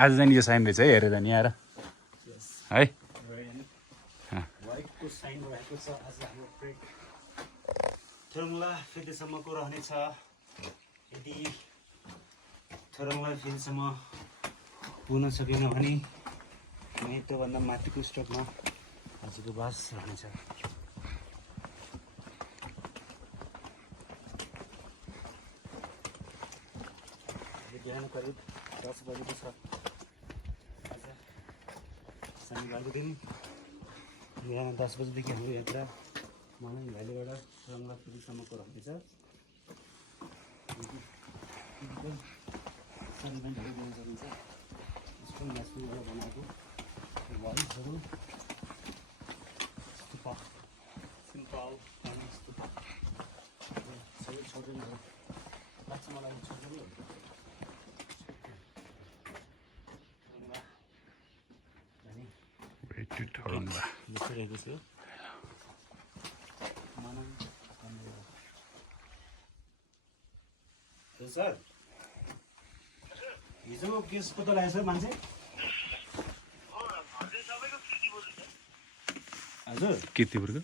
आज जाने yo sign रहेछ है हेरेर नि आएर है वाइटको साइन रहेको छ आज हाम्रो ट्रेक थोरङला फेदेसम्मको रहनेछ यदि थोरङला फेदेसम्म पुग्न सकेन भने हामी त्योभन्दा माथिको स्टपमा आजको बास रहनेछ बिहान करिब 10 बजेको छ आज शनिबारको दिन बिहान 10 बजेदेखि हाम्रो यात्रा मनाङ भ्यालीबाट थोरङला फेदेसम्मको रहनेछ सनलाइटहरू दिन सकिन्छ स्कुल म्यासबाट बनाएको वाइसहरू स्तूपा सिम्पल अनि स्तूपा सबै छोडेनहरू लाग्छ मलाई छोडेनहरू थोरङला देखिरहेको छु मनाङ सर हिजो केस कता लाग्यो सर मान्छे हजुर किर्तिपुरको